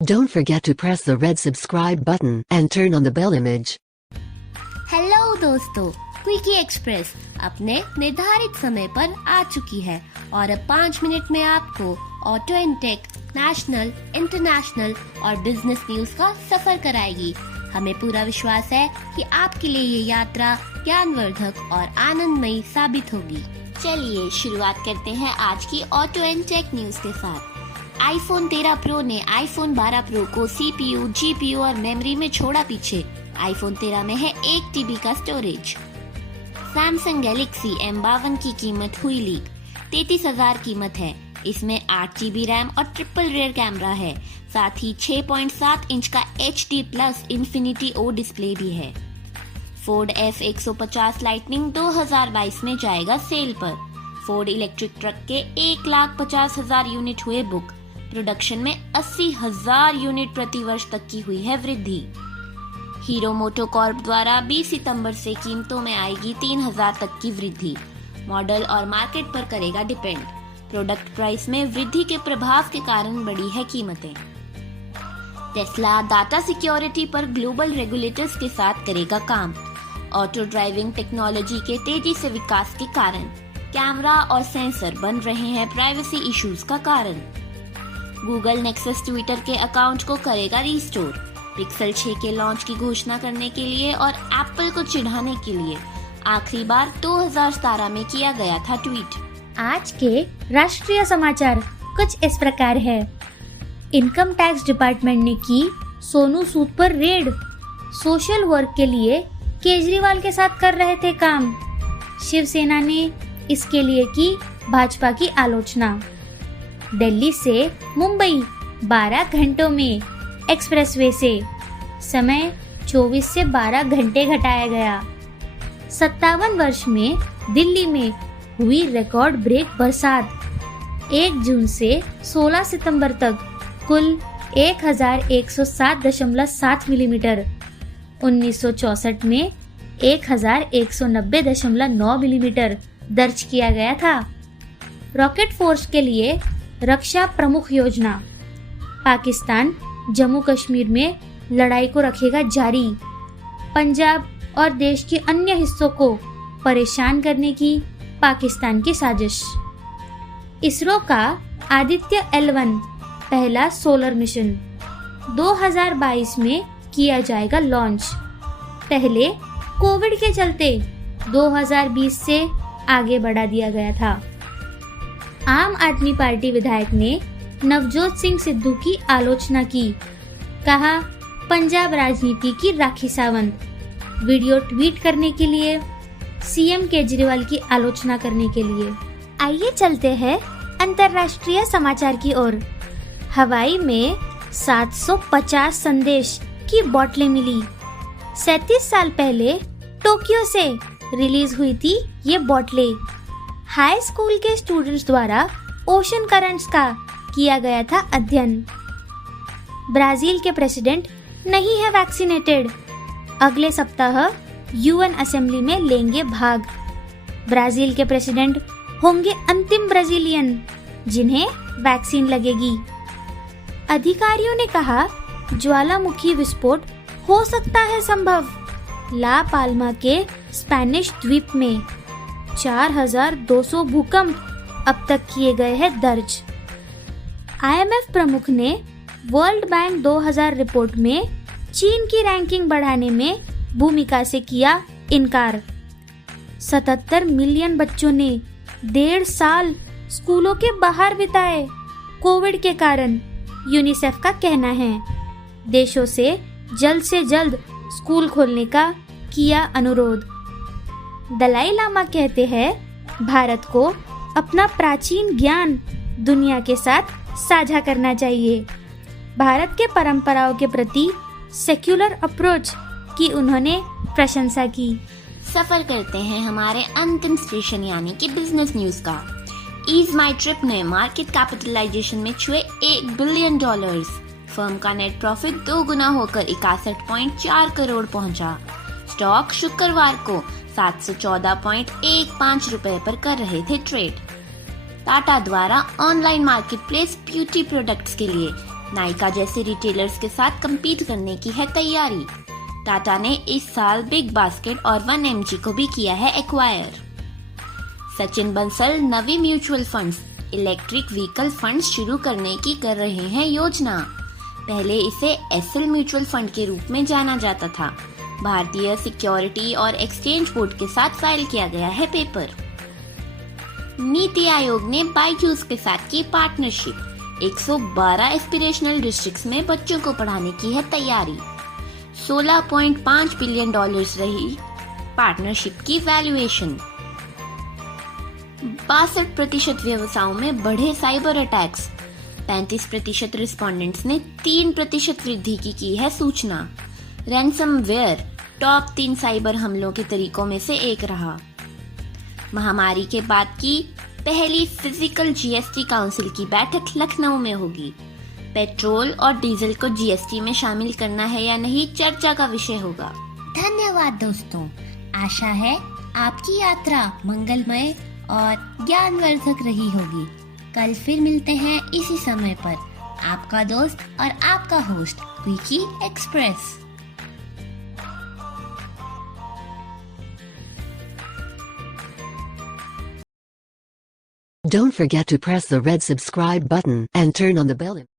Don't forget to press the red subscribe button and turn on the bell image. Hello दोस्तों, quickie express अपने निर्धारित समय पर आ चुकी है और अब 5 मिनट में आपको auto and tech, national, international और बिजनेस न्यूज का सफर कराएगी। हमें पूरा विश्वास है कि आपके लिए ये यात्रा ज्ञानवर्धक और आनंदमयी साबित होगी। चलिए शुरुआत करते हैं आज की ऑटो एंड टेक न्यूज के साथ। आईफोन 13 प्रो ने आईफोन 12 प्रो को सीपीयू, जीपीयू और मेमोरी में छोड़ा पीछे। आईफोन 13 में है 1 TB का स्टोरेज। सैमसंग गैलेक्सी M52 की कीमत हुई लीक। 33,000 कीमत है। इसमें 8 GB रैम और ट्रिपल रियर कैमरा है। साथ ही 6.7 इंच का HD+ इन्फिनिटी ओ डिस्प्ले भी है। फोर्ड F150 लाइटनिंग 2022 में जाएगा सेल पर। फोर्ड इलेक्ट्रिक ट्रक के 1,50,000 यूनिट हुए बुक। प्रोडक्शन में 80,000 यूनिट प्रति वर्ष तक की हुई है वृद्धि। हीरो मोटोकॉर्प द्वारा 20 सितंबर से कीमतों में आएगी 3,000 तक की वृद्धि। मॉडल और मार्केट पर करेगा डिपेंड। प्रोडक्ट प्राइस में वृद्धि के प्रभाव के कारण बढ़ी है कीमतें। टेस्ला डाटा सिक्योरिटी पर ग्लोबल रेगुलेटर्स के साथ करेगा काम। ऑटो ड्राइविंग टेक्नोलॉजी के तेजी से विकास के कारण कैमरा और सेंसर बन रहे हैं प्राइवेसी इश्यूज का कारण। गूगल नेक्सस ट्विटर के अकाउंट को करेगा रिस्टोर। पिक्सल 6 के लॉन्च की घोषणा करने के लिए और एप्पल को चिढ़ाने के लिए आखिरी बार 2017 में किया गया था ट्वीट। आज के राष्ट्रीय समाचार कुछ इस प्रकार है। इनकम टैक्स डिपार्टमेंट ने की सोनू सूद पर रेड। सोशल वर्क के लिए केजरीवाल के साथ कर रहे थे काम। शिवसेना ने इसके लिए की भाजपा की आलोचना। दिल्ली से मुंबई 12 घंटों में एक्सप्रेसवे से समय 24 से 12 घंटे घटाया गया। 57 वर्ष में दिल्ली में हुई रिकॉर्ड ब्रेक बरसात। 1 जून से 16 सितंबर तक कुल 1107.7 मिलीमीटर। 1964 में 1190.9 मिलीमीटर दर्ज किया गया था। रॉकेट फोर्स के लिए रक्षा प्रमुख योजना। पाकिस्तान जम्मू कश्मीर में लड़ाई को रखेगा जारी। पंजाब और देश के अन्य हिस्सों को परेशान करने की पाकिस्तान की साजिश। इसरो का आदित्य L1 पहला सोलर मिशन 2022 में किया जाएगा लॉन्च। पहले कोविड के चलते 2020 से आगे बढ़ा दिया गया था। आम आदमी पार्टी विधायक ने नवजोत सिंह सिद्धू की आलोचना की। कहा पंजाब राजनीति की राखी सावंत। वीडियो ट्वीट करने के लिए सीएम केजरीवाल की आलोचना करने के लिए। आइए चलते हैं अंतर्राष्ट्रीय समाचार की ओर। हवाई में 750 संदेश की बोतलें मिली। 37 साल पहले टोक्यो से रिलीज हुई थी ये बोतलें। हाई स्कूल के स्टूडेंट्स द्वारा ओशन करंट्स का किया गया था अध्ययन। ब्राजील के प्रेसिडेंट नहीं है वैक्सीनेटेड। अगले सप्ताह यूएन असेंबली में लेंगे भाग। ब्राजील के प्रेसिडेंट होंगे अंतिम ब्राजीलियन जिन्हें वैक्सीन लगेगी। अधिकारियों ने कहा ज्वालामुखी विस्फोट हो सकता है संभव। ला पाल्मा के स्पेनिश द्वीप में 4,200 भूकंप अब तक किए गए हैं दर्ज। IMF प्रमुख ने वर्ल्ड बैंक 2000 रिपोर्ट में चीन की रैंकिंग बढ़ाने में भूमिका से किया इनकार। 77 मिलियन बच्चों ने 1.5 साल स्कूलों के बाहर बिताए कोविड के कारण, यूनिसेफ का कहना है। देशों से जल्द स्कूल खोलने का किया अनुरोध। दलाई लामा कहते हैं भारत को अपना प्राचीन ज्ञान दुनिया के साथ साझा करना चाहिए। भारत के परंपराओं के प्रति सेक्युलर अप्रोच की उन्होंने प्रशंसा की। सफर करते हैं हमारे अंतिम स्टेशन यानी कि बिजनेस न्यूज का। ईज माई ट्रिप ने मार्केट कैपिटलाइजेशन में छुए $1 बिलियन। फर्म का नेट प्रॉफिट 2 गुना होकर 61.4 करोड़ पहुंचा। स्टॉक शुक्रवार को 714.15 रुपए पर कर रहे थे ट्रेड। टाटा द्वारा ऑनलाइन मार्केटप्लेस ब्यूटी प्रोडक्ट्स के लिए नाइका जैसे रिटेलर्स के साथ compete करने की है तैयारी। टाटा ने इस साल बिग बास्केट और 1mg को भी किया है acquire. Sachin Bansal Navi mutual funds electric vehicle fund शुरू करने की कर रहे हैं योजना। पहले इसे एसएल म्यूचुअल फंड के रूप में जाना जाता था। भारतीय सिक्योरिटी और एक्सचेंज बोर्ड के साथ फाइल किया गया है पेपर। नीति आयोग ने बायजूस के साथ की पार्टनरशिप। 112 एस्पिरेशनल डिस्ट्रिक्ट्स में बच्चों को पढ़ाने की है तैयारी। $16.5 बिलियन रही पार्टनरशिप की वैल्यूएशन। 62% व्यवसायों में बढ़े साइबर अटैक्स। 35% रिस्पोंडेंट्स ने 3% वृद्धि की है सूचना। रैंसमवेयर टॉप 3 साइबर हमलों के तरीकों में से एक रहा। महामारी के बाद की पहली फिजिकल जीएसटी काउंसिल की बैठक लखनऊ में होगी। पेट्रोल और डीजल को जीएसटी में शामिल करना है या नहीं चर्चा का विषय होगा। धन्यवाद दोस्तों, आशा है आपकी यात्रा मंगलमय और ज्ञानवर्धक रही होगी। कल फिर मिलते हैं इसी समय पर। आपका दोस्त और आपका host quickie express. Don't forget to press the red subscribe button and turn on the bell.